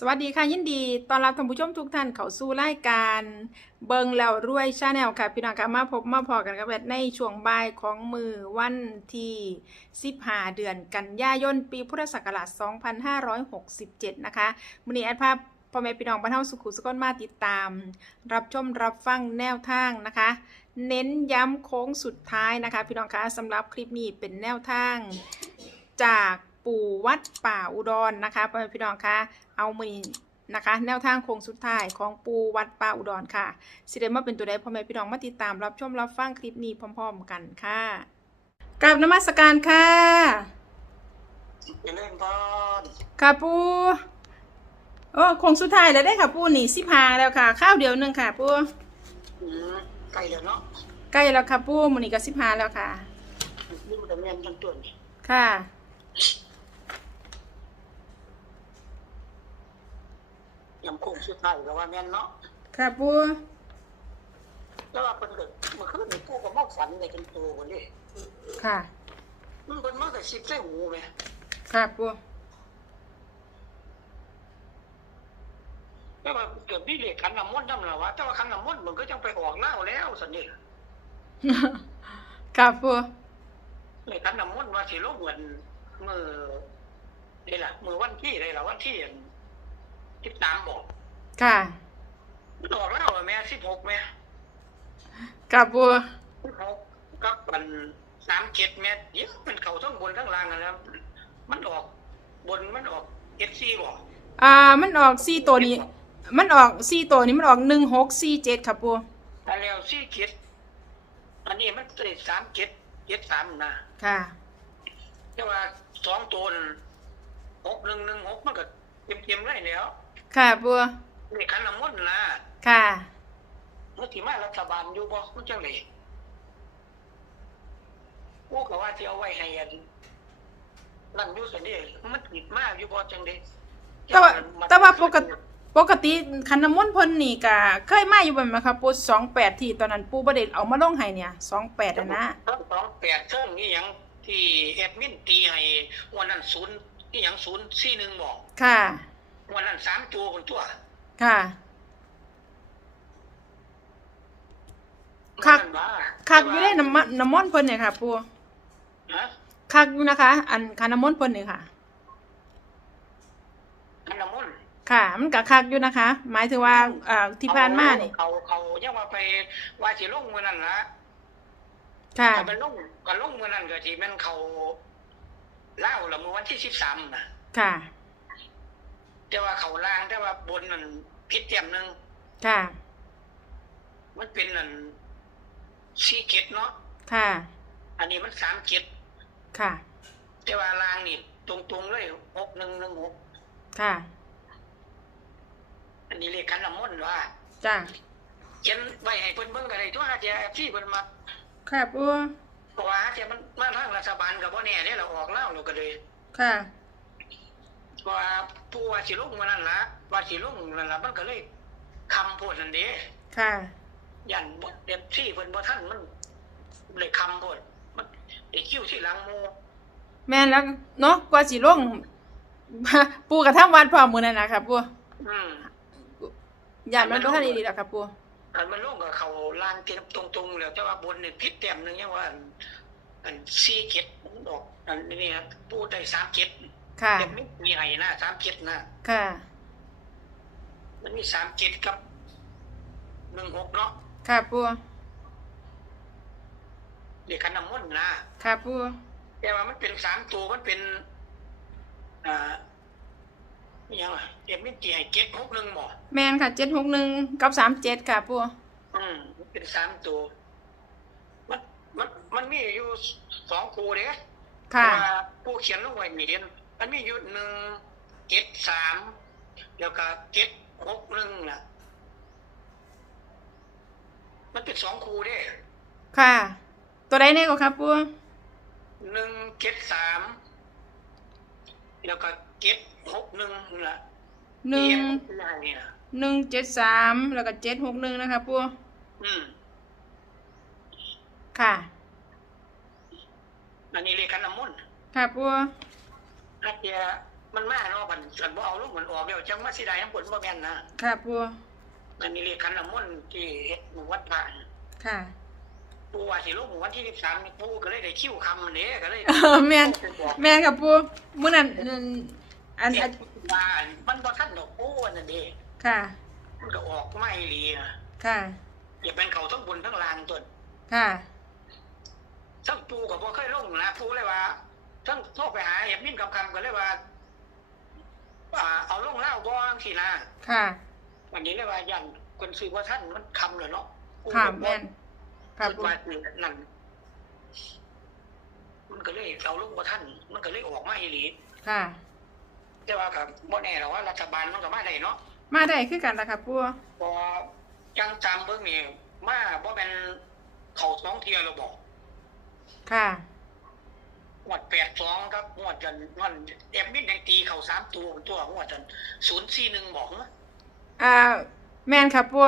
สวัสดีค่ะยินดีต้อนรับท่านผู้ชมทุกท่านเข้าสู่รายการเบิงแล้วรวยชาแนลค่ะ พี่น้องค่ะมาพบมาพอกันกับแบทในช่วงบ่ายของมือวันที่15เดือนกันยายนปีพุทธศักราช 2567 นะคะมื้อนี้แอดภาพพ่อแม่พี่น้องบ้านเฮาสุขุสุขนมาติดตาม รับชมรับฟังแนวทางนะคะ เน้นย้ำโค้งสุดท้ายนะคะ พี่น้องคะสำหรับคลิปนี้เป็นแนวทางจาก ปู่วัดป่าอุดรนะคะพ่อแม่พี่น้องคะเอามือนี้นะคะ แนวทางโค้งสุดท้ายของปู่วัดป่าอุดรค่ะสิเดมาเป็นตัวใดพ่อแม่พี่น้องมาติดตามรับชมรับฟังคลิปนี้พร้อม ๆ กันค่ะกราบนมัสการค่ะเจริญพรค่ะปู่โอ้โค้งสุดท้ายแล้วได้ค่ะปู่นี่สิพาแล้วค่ะ ข้าวเดียวหนึงค่ะปู่อืมใกล้แล้วเนาะใกล้แล้วค่ะปู่มื้อนี้ก็สิพาแล้วค่ะนี่มันจะแม่นทั้งตัวนี่ค่ะ ยำโค้งสุดท้ายก็ว่าแม่นเนาะค่ะปู่แต่ว่าเพิ่นก็เมื่อคืนนี่ปู่ก็มาฝันในกันตัวคนนี้ค่ะ มันเพิ่นมาแต่สิบใส่หูแม่ค่ะปู่แต่ว่าเกือบนี่เลขขันน้ำมนต์นำล่ะวะแต่ว่าขันน้ำมนต์มันก็จังไปออกเล่าแล้วสันนี่ค่ะปู่เลขขันน้ำมนต์ว่าสิลงเหมือนมือนี่ล่ะมือวันที่ได้ล่ะวันที่ สิบสามบอกค่ะมันออกเล่าอะแม่สิบหกแม่ค่ะปู่เขากับมันสามเจ็ดเมตรเดี๋ยวมันเข่าทั้งบนทั้งล่างนะครับมันออกบนมันออกเอฟซีบอกอ่า มันออกสี่ตัวนี้ มันออกสี่ตัวนี้มันออกหนึ่งหกสี่เจ็ดค่ะปูอันแล้วสี่เจ็ดอันนี้มันติดสามเจ็ดเจ็ดสามนะค่ะแต่ว่าสองตัวนั่นหกหนึ่งหนึ่งหกมันก็เต็มเต็มๆเลยแล้ว ค่ะปูนี่ขันน้ำมนต์นะค่ะเมื่อที่มารัฐบาลอยู่บ่มันจังเลยกูก็ว่าที่เอาไว้ให้อันนั่นอยู่สันนี่มันติดมากอยู่บ่จังเลยแต่ว่าแต่ว่าปกติปกติคันน้ำมนต์เพ่นนี่ก็เคยมาอยู่บ่แม่นบ่ค่ะปูสองแปดที่ตอนนั้นปูบ่ได้เอามาลงให้เนี่ยสองแปดอะนะทั้งสองแปดเครื่องนี่ยังที่แอดมินตีให้วันนั้นศูนย์นี่ยังศูนย์สี่หนึ่งบอกค่ะ วันนั้นสามตัวคนตัวค่ะ คักวันนั้นว่าคักอยู่ได้น้ำมันน้ำมนต์เพิ่นเนี่ยค่ะปูฮะคักอยู่นะคะ อันคันน้ำมนต์เพิ่นนี่ค่ะขันน้ำมนต์ค่ะ มันก็คักอยู่นะคะ หมายถึงว่าอ่าที่ผ่านมานี่เขาเขายังว่าไปว่าสิลงมือนั่นละค่ะก็เป็นลงก็ลงมือนั่นก็ที่แมันเขาเล่าละมือวันที่สิบสามนะค่ะ แต่ว่าเขาล่างแต่ว่าบนนั่นพิษเต็มหนึ่งค่ะ มันเป็นนั่นสี่เจ็ดเนาะค่ะ อันนี้มันสามเจ็ดค่ะ แต่ว่าล่างนี่ตรงๆเลยหกหนึ่งหนึ่งหกค่ะ อันนี้เลขขันน้ำมนต์ว่าจ้าเขียนไว้ให้เพิ่นเบิ่งก็ได้ทั่วหาเจ้าที่เพิ่นมาค่ะปูเพราะว่าหาเจ้ามันมาทางรัฐบาลก็บ่แน่เด้เราออกแล้วเราก็เลย ค่ะเพราะ ว่าผู้ว่าสิลงมานั่นล่ะว่าสิลงนั่นล่ะมันก็เลยคำพูดนั่นเด้ค่ะยันบ่เด็บที่เพิ่นบ่ทันมันเลยคำพูดมันได้คิ้วที่หลังหมู่แม่นแล้วเนาะกว่าสิลงปูกระทำวัดพร้อมมื้อนั้นน่ะค่ะปูอืมย่านมันบ่ทันดีๆแล้วค่ะปูอันมันลงกับเขาล่างเต็มตรงๆแล้วแต่ว่าบนนี่ผิดแต้มหนึงยังว่าอันอัน4เจ็ดมันออกอันนี้ครับผู้ได้3เจ็ด ค่ะแต่ไม่มีไห้นะสามเจ็ดนะค่ะ มันมีสามเจ็ดกับหนึ่งหกเนาะค่ะปูเด็กขันน้ำมนต์นะค่ะปูแต่ว่ามันเป็นสามตัวมันเป็นอ่าอหยังอะเอ็มมิจีให้เจ็ดหกหนึ่งหมอแม่นค่ะ761กับ37ค่ะปูอืมมันเป็นสามตัวมันมันมันมีอยู่สองคู่เด้ค่ะแต่ว่าผู้เขียนลงไว้มีเดียน มันมีอยู่หนึ่งเจ็ดสามแล้วก็เจ็ดหกหนึ่งน่ะ มันเป็นสองคู่เด้ค่ะ ตัวใดแน่ก็ค่ะปูหนึ่งเจ็ดสามแล้วก็เจ็ดหกหนึ่งนี่แหละหนึ่งนี่นะหนึ่งเจ็ดสามแล้วก็761นะคะปูอืมค่ะ อันนี้เลขขันน้ำมนต์ค่ะปู อาจจะมันมาเนาะมันมันบ่เอาลูกมันออกเดี๋ยวจังมาสิได้ทั้งผลบ่แม่นนะค่ะปูมันมีเลขคันน้ำมนต์ที่เฮ็ดหมู่วัดผ่านค่ะปูว่าสิลงหมู่วันที่13นี่ปูก็เลยได้คิวคำมันเด้ก็เลยเออแม่นแม่นค่ะปูมื้อนั้นอันอันเฮ็อัดนว่ามันบ่ทันดอกปูอันนั้นเด้ค่ะมันก็ออกมาอีหลีนะค่ะอย่าเป็นเขาทั้งบนทั้งล่างตัวค่ะทั้งปูก็บ่เคยลงนะปูเลยว่า ทั้งโทรไปหาเฮ็ดมินกับคำก็เลยว่าอ่าเอาลงแล้วบ่จังซี่นะค่ะวันนี้เลยว่ายันคนซื้อว่าท่านมันคำเลยเนาะค่ะแม่นค่ะคิดปูว่าคือนั่นมันก็เลยเอาลูกว่าท่าน มันก็เลยออกมาอีหลีค่ะแต่ว่ากับบ่แน่หรอกว่ารัฐบาลมันก็มาได้เนาะมาได้คือกันล่ะค่ะปูพอจังตามเบิ่งนี่มาบ่แม่นเขาท้องเที่ยวเราบอก ค่ะ งวด82ครับงวดจันวันแอบมิดยังตีเขาสามตัวตัวงวดจัน041บอกนะอ่า แม่นค่ะปู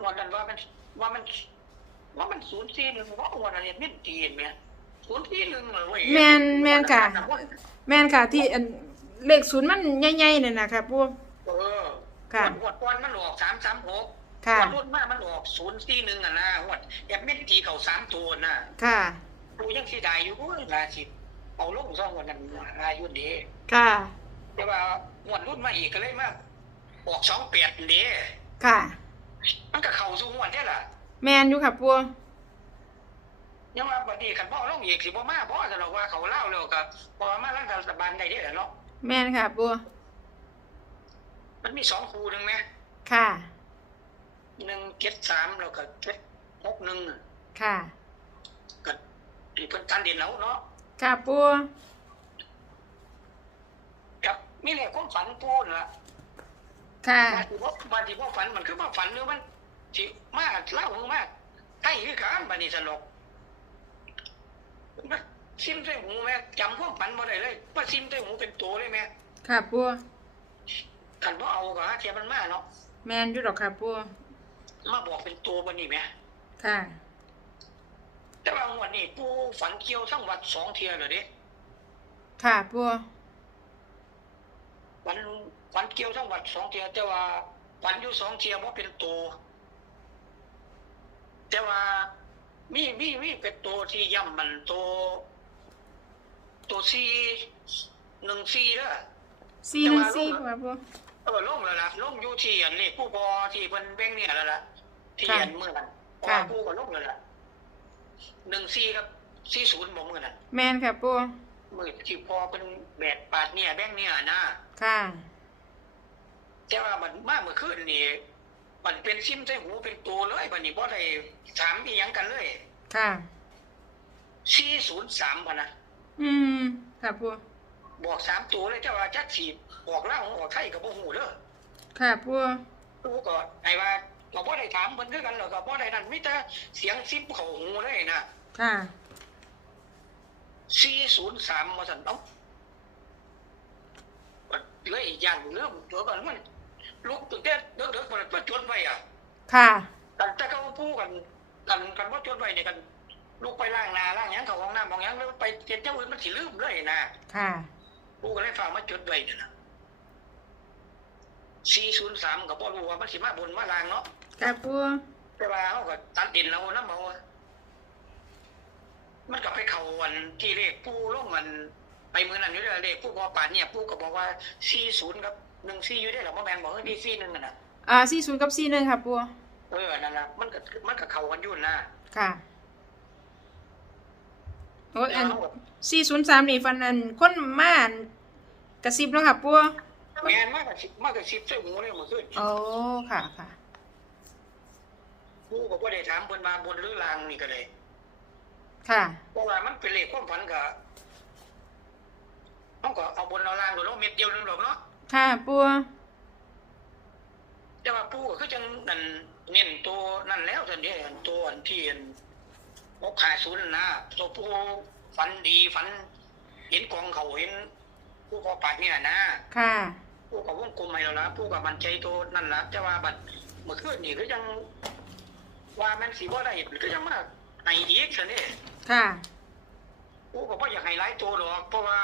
งวดนั้นว่ามันว่ามันว่ามัน041ว่างวดนั้นแอบมิดตีเห็นไหม041เลยเว้ยแม่นแม่นค่ะ แม่นค่ะที่อันเลขศูนย์มันใหญ่ๆนั่นน่ะค่ะปูเออค่ะหวดก้อนมันออกสามสามหกค่ะหวดรุ่นมากมันออกศูนย์สี่หนึ่งอะนะหวดแอบเม็ดทีเขาสามตัวน่ะค่ะ กูยังสีดายอยู่โอ้ยลาสิเอาลงซ่องวันนั้นอายุดีค่ะแต่ว่าหวดรุ่นมาอีกก็เลยมาออกสองแปดเด้ค่ะ มันก็เข่าสู่หวดได้ล่ะ แม่นอยู่ค่ะปูยังว่าบัดนี้คันพ่อลงอีกสิบ่มาบ่จะบอกว่าเขาเล่าแล้วก็บ่มารัฐบาลได้เด้อเนาะแม่นค่ะปูมันมีสองคู่หนึงไหมค่ะหนึ่งเจ็ดสามแล้วก็เจ็ดหกหนึ่งค่ะก็ ที่เพิ่นตันเด่นแล้วเนาะค่ะปูครับมีเลขความฝันปูนล่ะค่ะบางทีว่าบางทีว่าฝันมันคือว่าฝันหรือมันสิมากเล่าหรือมากใกล้คือกันบัดนี้สนุกนะซิมใส่หูแม่จำความฝันบ่ได้เลยว่าซิมใส่หูเป็นตัวเลยแม่ค่ะปูคันบ่เอาก็หาเทียมันมาเนาะแม่นอยู่ดอกค่ะปูมาบอกเป็นตัวบัดนี้แม่ค่ะ แต่ว่างวดนี้ปูฝันเกี่ยวทั้งวัดสองเที่ยแล้วเด้ค่ะปูฝันฝันเกี่ยวทั้งวัดสองเที่ยแต่ว่าฝันอยู่สองเที่ยบ่เป็นตัวแต่ว่ามีมีมีเป็นตัวที่ย่ำมันตัวตัวซีหนึ่งซีเด้อสี่หนึ่งสี่ค่ะปูเออลงแล้วล่ะลงอยู่ที่อันนี้ผู้บอที่เพิ่นแบ่งเนี่ยแล้วล่ะที่อันเมื่อนั้นพอผู้ก็ลงแล้วล่ะ หนึ่งซีครับซีศูนย์บ่เมื่อนั้นแม่นค่ะปูมือที่พอเป็นแบดปาดเนี่ยแบ่งเนี่ยนะค่ะ แต่ว่ามันมาเมื่อคืนนี่มันเป็นซิมใส่หูเป็นตัวเลยบัดนี้บ่ได้ถามอีหยังกันเลย ค่ะ403พะนะอืมค่ะปูบอกสามตัวเลยแต่ว่าจักสิบอกลาวออกไทยก็บ่ฮู้เด้อค่ะปูกูก็ไอ้ว่า ก็บ่ได้ถามเพิ่นคือกันหรอกก็บ่ได้นั่นมีแต่เสียงซิมเข้าหูเลยนะค่ะ403ว่าซั่นเอ้าเลยย่านเริ่มตัวกันมันลุกตั้งแต่เด็กๆมันก็จดไว้อะ ค่ะกันแต่เขาพูดกันกันกันว่าจดไว้เนี่ยกันลูกไปล้างหนาล้างหยังเขาห้องน้ำห้องหยังแล้วไปเจ็ดเจ้าอื่นมันสิลืมเลยนะค่ะกูก็เลยฝากมาจดไว้เนี่ยนะ403ก็บ่รู้ว่ามันสิมาบนมาล่างเนาะ ค่ะปูแต่ว่าเขาก็ตัดดินเรานำเอามันก็ไปเข้าวันที่เลขผู้ลงมันไปมื้อนั้นอยู่เด้อเลขผู้บ่ปานเนี่ยผู้ก็บอกว่า40กับ14อยู่ได้หรอบ่แม่นบอกเออนี่41นั่นน่ะอ่าสี่ศูนย์กับสี่หนึ่งค่ะปูเออนั่นล่ะมันก็มันก็เข้ากันอยู่นะค่ะโอ้ยอันสี่ศูนย์สามนี่ฟันอันคนมาอันกระซิบแล้วค่ะปูแม่นมากกว่าสิบมากกว่าสิบใส่หูเลยเมื่อคืนโอ้ค่ะค่ะ ผู้ก็บ่ได้ถามเพิ่นมาบนหรือลางนี่ก็เลยค่ะ เพราะว่ามันเป็นเลขความฝันก็เฮาก็เอาบนเอาล่างโดดลงเม็ดเดียวนึงดอกเนาะค่ะปูแต่ว่าผู้ก็คือจังนั่นเน้นตัวนั่นแล้วซั่นเด้อันตัวอันที่อัน650นั่นนะตัวผู้ฝันดีฝัน เห็นกองเขาเห็นผู้พอปากเนี่ยนะค่ะผู้ก็วงกลมให้แล้วล่ะผู้ก็มั่นใจตัวนั่นล่ะแต่ว่าบัดเมื่อคืนนี่คือจัง ว่ามันสิบ่ได้คือจังมาให้อีกซั่นเด้ค่ะกูก็บ่อยากให้หลายตัวหรอก เพราะว่า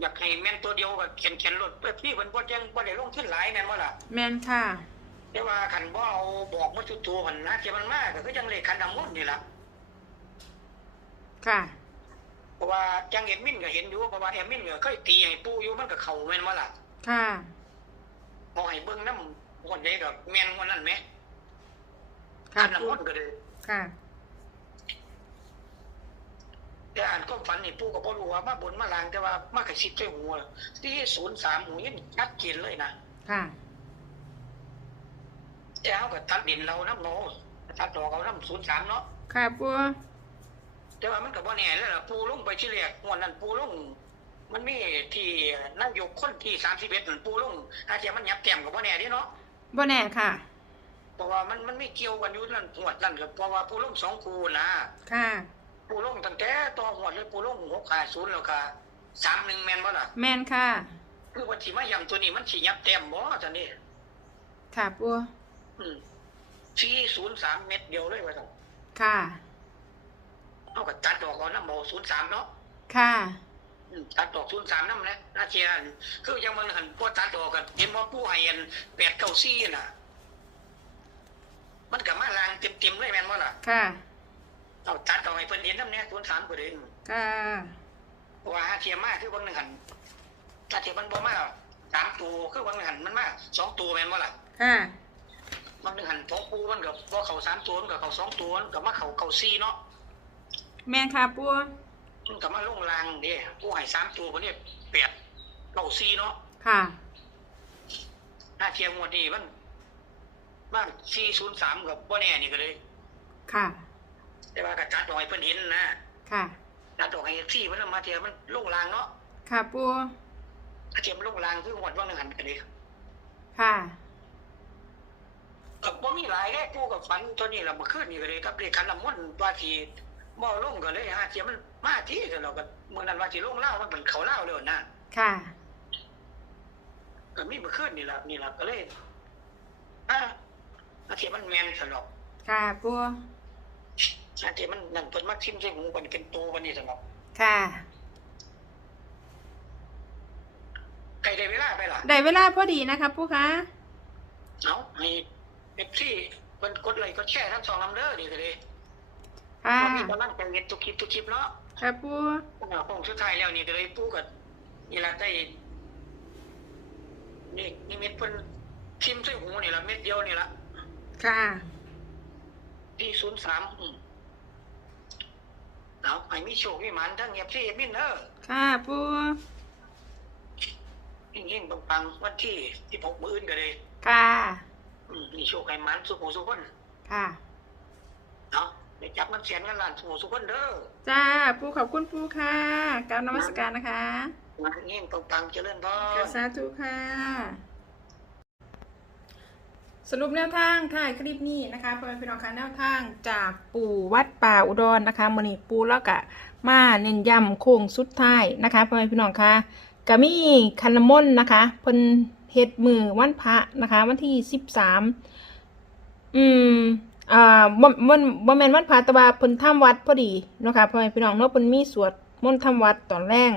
อยากให้แม่นตัวเดียวกับเขียนเขียนรถเพื่อพี่เพิ่นบ่จังบ่ได้ลงทุนหลายแม่นบ่ล่ะแม่นค่ะแต่ว่าคันบ่เอาบอกมาทุกตัวมันนะที่มันมาก็คือจังเลขคันน้ำมนต์นี่ล่ะค่ะเพราะว่าจังเอ็มมินก็เห็นอยู่เพราะว่าเอ็มมินก็เคยตีให้ปู่อยู่มันก็เข้าแม่นบ่ล่ะค่ะบ่ให้เบิ่งนำคนใดก็แม่นคนนั้นแหม ค่ะคันน้ำปูมนต์ก็เลยค่ะ แต่อ่านความฝันนี่ปู่ก็บ่รู้ว่ามาบนมาลางแต่ว่ามากระซิบใส่หูที่03หูยินชัดเจนเลยนะค่ะแต่เฮาก็ตัดดินเรานำเนาะตัดดอกเอานำ03เนาะค่ะปูแต่ว่ามันก็บ่แน่แล้วล่ะปูลงไปที่แรกงวดนั้นปูลงมันมีที่นายกคนที่31นั่นปูลงอาจจะมันยับแต้มก็บ่แน่เดิเนาะบ่แน่ค่ะ เพราะว่ามันมันไม่เกี่ยวกันอยู่นั่นงวดนั้นก็เพราะว่าปูลงสองคูนะค่ะปูลงตั้งแต่ต่อหวดเลยปูลง650แล้วก็31แม่นบ่ล่ะแม่นค่ะ คือว่าที่มาย้ำตัวนี้มันสิยับแต้มบ่จังนี้ค่ะปูอืม403เม็ดเดียวเลยว่าซั่นค่ะ เอาก็ตัดออกเอานำบ่03เนาะค่ะ อืมตัดดอกศูนย์สามน้ำแหละอาเจียนคือยังมันหันพอตัดดอกกันเห็นว่าผู้ให้อันแปดเก้าซี่น่ะ มันกับมาลางเต็มเต็มๆเลยแม่นว่าล่ะค่ะเอาตัดดอกให้เพิ่นเห็นน้ำเนี้ยศูนย์สามก็เลยค่ะเพราะว่าอาเทียมาคือบางหนึ่งหันอาเทียมันบ่มาสามตัวคือบางหนึ่งหันมันมาสองตัวแม่นว่าล่ะค่ะบางหนึ่งหันของปูมันกับพอเขาสามตัวมันกับเขาสองตัวมันกับมาเขาเขาซี่เนาะแม่นค่ะปูมันกับมาลงลางเด้ผู้ให้สามตัวคนนี้แปดเก้าซี่เนาะค่ะถ้าเทียมงวดนี้มัน มันสี่ศูนย์สามกับบ่แน่นี่ก็เลย ค่ะ แต่ว่ากระจัดดอกให้เพิ่นเห็นนะค่ะจัดดอกให้ที่มันเอามาเทียมมันลงรางเนาะค่ะปูถ้าเทียมมันลงรางคืองวดว่างหนึงหันกันเลยค่ะก็บ่มีหลายแค่กูกับฝันตัวนี้ล่ะเมื่อคืนนี่ก็เลยกับเลขคันละมนต์ว่าสิบ่ลงก็เลยหาเทียมมันมาที่แต่เราก็มื้อนั้นว่าสิลงเล่าวมันเป็นเขาเล่าวแล้วนะค่ะก็มีเมื่อคืนนี่ล่ะนี่ล่ะก็เลยอะ อาเทียมมันแม่นสนอกค่ะปูอาเทียมมันนั่นเพิ่นมาทิ่มใส่หูมันเป็นตัววันนี้สนอกค่ะใกล้ได้เวลาไปล่ะได้เวลาพอดีนะคะปูคะเอาให้เอฟซีคนกดไลค์กดแชร์ทั้งสองลำเด้อนี่ก็เลยค่ะเพราะมีกำลังใจเห็นทุกคลิปทุกคลิปเนาะค่ะปูอ่าคงสุดท้ายแล้วนี่ก็เลยปูกับนี่ละได้นี่นี่เม็ดเพิ่นทิมใส่หูนี่ละเม็ดเดียวนี่ละ ค่ะที่ศูนย์สามอืมเอาให้มีโชคมีหมันทั้งเอฟซีเอฟมินเด้อค่ะปูยิ่งๆปังๆวันที่ที่หกมื้ออื่นก็เลย ค่ะอืมมีโชคให้หมันสุขหูสุขคนค่ะเนาะได้จับมันเสียนกันล้านสุขหูสุขคนเด้อจ้าปูขอบคุณปูค่ะกรารนมัสการนะคะ ยิ่งปังๆเจริญพค่ะรสาธุค่ะ สรุปแนวทางค่ะคลิปนี้นะคะเพื่อนพี่น้องคะแนวทางจากปู่วัดป่าอุดรนะคะมือนีปู่แล้วกะมาเน้นย้ำโค้งสุดท้ายนะคะเพื่อนพี่น้องคะกะมีคันละมนนะคะเพิ่นเฮ็ดมือวันพระนะคะ วันที่สิบสามอืมอ่าบ่บ่บ่แม่นวันพระแต่ว่าเพิ่นทำวัดพอดีนะคะพ่อแม่พี่น้องเนาะเพิ่นมีสวดมนต์ทำวัดตอนแรก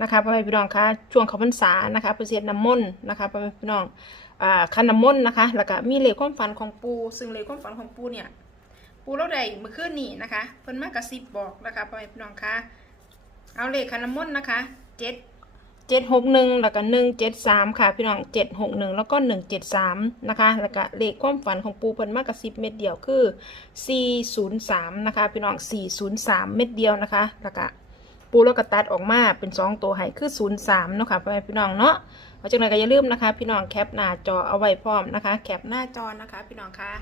นะคะพ่อแม่พี่น้องคะช่วงเขาพรรษานะคะเพื่อเสียน้ำมนต์นะคะพ่อแม่พี่น้อง อ่าคันน้ำมนต์นะคะ แล้วก็มีเลขความฝันของปู ซึ่งเลขความฝันของปูเนี่ย ปูเราได้เมื่อคืนนี้นะคะ เพิ่นมากระซิบบอกนะคะพ่อแม่พี่น้องคะเอาเลขคันน้ำมนต์นะคะเจ็ดเจ็ดหกหนึ่งแล้วก็หนึ่งเจ็ดสามค่ะพี่น้องเจ็ดหกหนึ่งแล้วก็หนึ่งเจ็ดสามนะคะ แล้วก็เลขความฝันของปูเพิ่นมากระซิบเม็ดเดียวคือสี่ศูนย์สามนะคะพี่น้องสี่ศูนย์สามเม็ดเดียวนะคะ แล้วก็ปูแล้วก็ตัดออกมาเป็นสองตัวให้คือศูนย์สามเนาะค่ะพ่อแม่พี่น้องเนาะ เพราะจังไรก็อย่าลืมนะคะ พี่น้องแคปหน้าจอเอาไว้พร้อมนะคะ แคปหน้าจอนะคะ พี่น้องคะ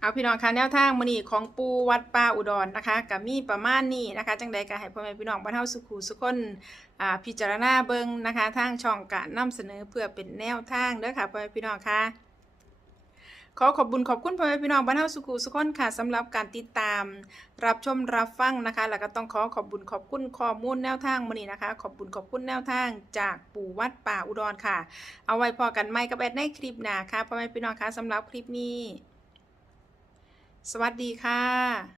เอาพี่น้องคะแนวทางมือนีของปูวัดป่าอุดรนะคะกับมีประมาณนี้นะคะ จังใดก็ให้พ่อแม่พี่น้องบ้านเฮาสุขุสุขคนพิจารณาเบิ่งนะคะ ทางช่องกะนำเสนอเพื่อเป็นแนวทางเด้อค่ะพ่อแม่พี่น้องค่ะ ขอขอบบุญขอบคุณพ่อแม่พี่น้องบ้านเฮาสุขุสุขคนค่ะสำหรับการติดตาม รับชมรับฟังนะคะ แล้วก็ต้องขอขอบบุญขอบคุณข้อมูลแนวทางมื้อนี้นะคะ ขอบบุญขอบคุณแนวทางจากปู่วัดป่าอุดรค่ะ เอาไว้พอกันใหม่กับแอดในคลิปหน้าค่ะพ่อแม่พี่น้องคะสำหรับคลิปนี้ สวัสดีค่ะ